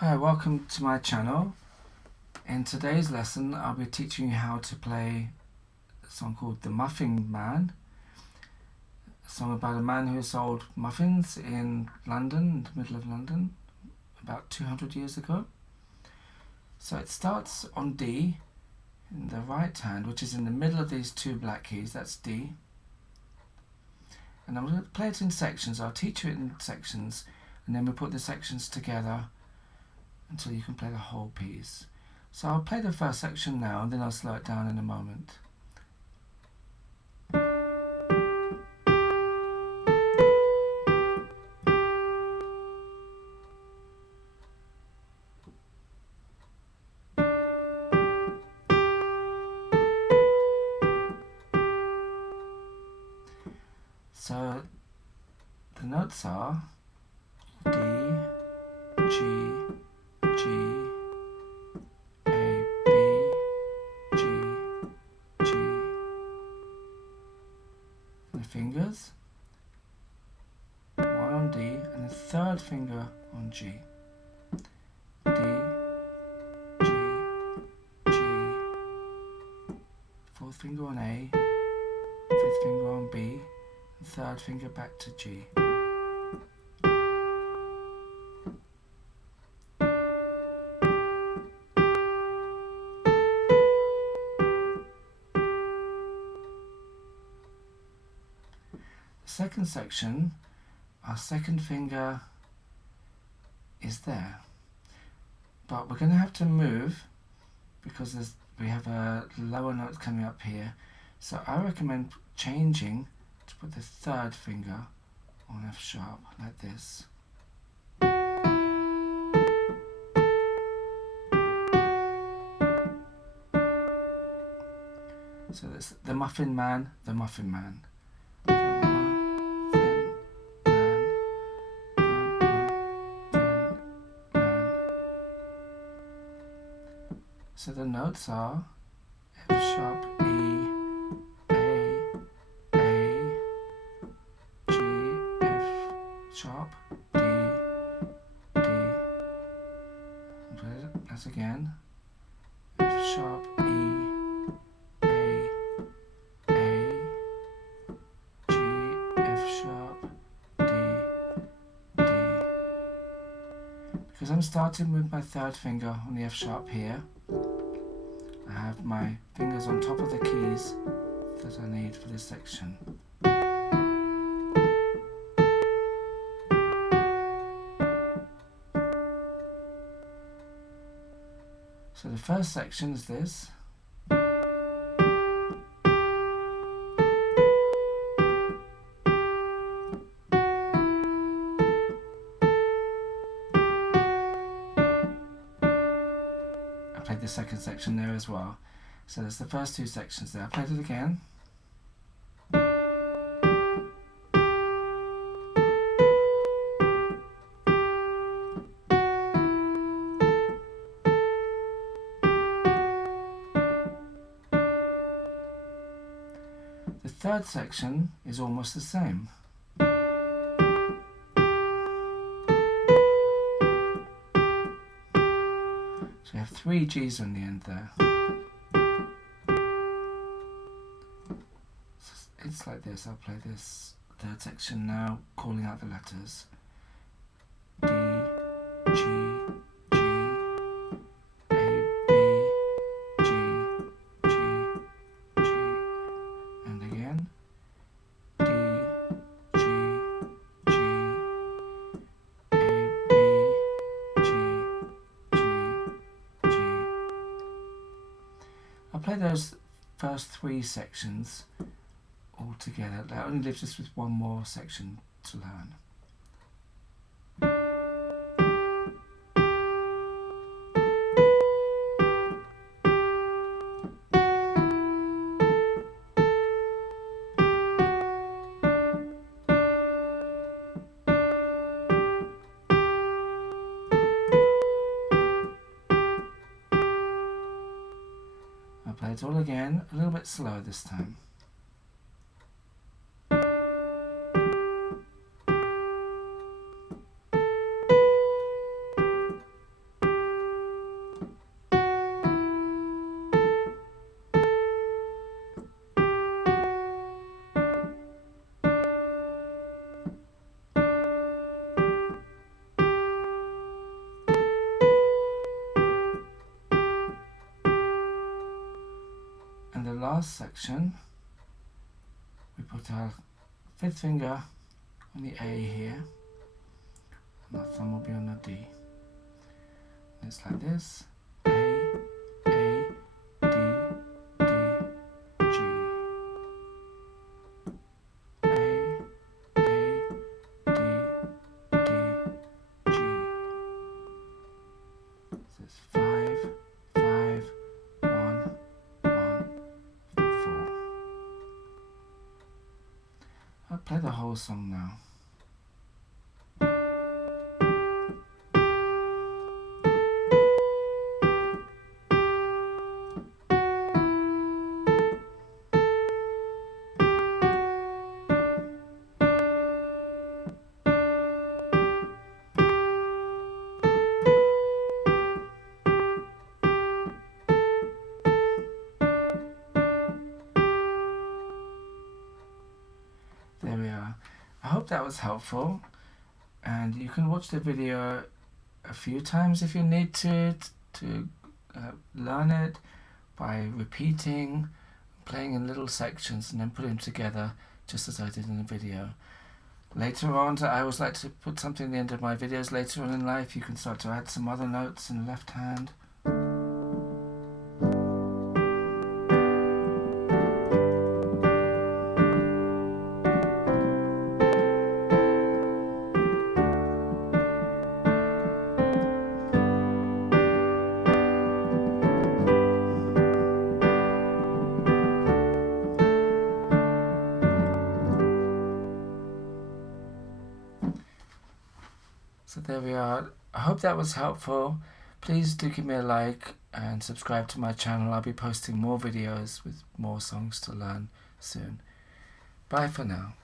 Hi, welcome to my channel. In today's lesson I'll be teaching you how to play a song called The Muffin Man, a song about a man who sold muffins in London, in the middle of London, about 200 years ago. So it starts on D in the right hand, which is in the middle of these two black keys, that's D. And I'm going to play it in sections. I'll teach you it in sections and then we'll put the sections together until you can play the whole piece. So I'll play the first section now and then I'll slow it down in a moment. So the notes are D, G, G, A, B, G, G. And the fingers, one on D and the third finger on G. D, G, G, fourth finger on A, fifth finger on B, and third finger back to G. Second section, our second finger is there, but we're going to have to move because we have a lower note coming up here, so I recommend changing to put the third finger on F sharp like this. So that's the Muffin Man, the Muffin Man. So the notes are F sharp, E, A, G, F sharp, D, D. That's again. F sharp, E, A, G, F sharp, D, D. Because I'm starting with my third finger on the F sharp here, I have my fingers on top of the keys that I need for this section. So the first section is this. I played the second section there as well. So there's the first two sections there. I played it again. The third section is almost the same. So you have three G's on the end there. It's like this. I'll play this third section now, calling out the letters. D, G, G, A, B, G, G, G. And again. D, G, G, A, B, G, G, G. I'll play those first three sections all together. That only leaves us with one more section to learn. I'll play it all again, a little bit slower this time. last section, we put our fifth finger on the A here, and our thumb will be on the D. And it's like this: A, D, G. A, D, G. So it's 5, 5, 1, 1, 4. I'll play the whole song now. There we are. I hope that was helpful, and you can watch the video a few times if you need to learn it by repeating, playing in little sections and then putting them together just as I did in the video. Later on, I always like to put something at the end of my videos. Later on in life you can start to add some other notes in the left hand. So there we are. I hope that was helpful. Please do give me a like and subscribe to my channel. I'll be posting more videos with more songs to learn soon. Bye for now.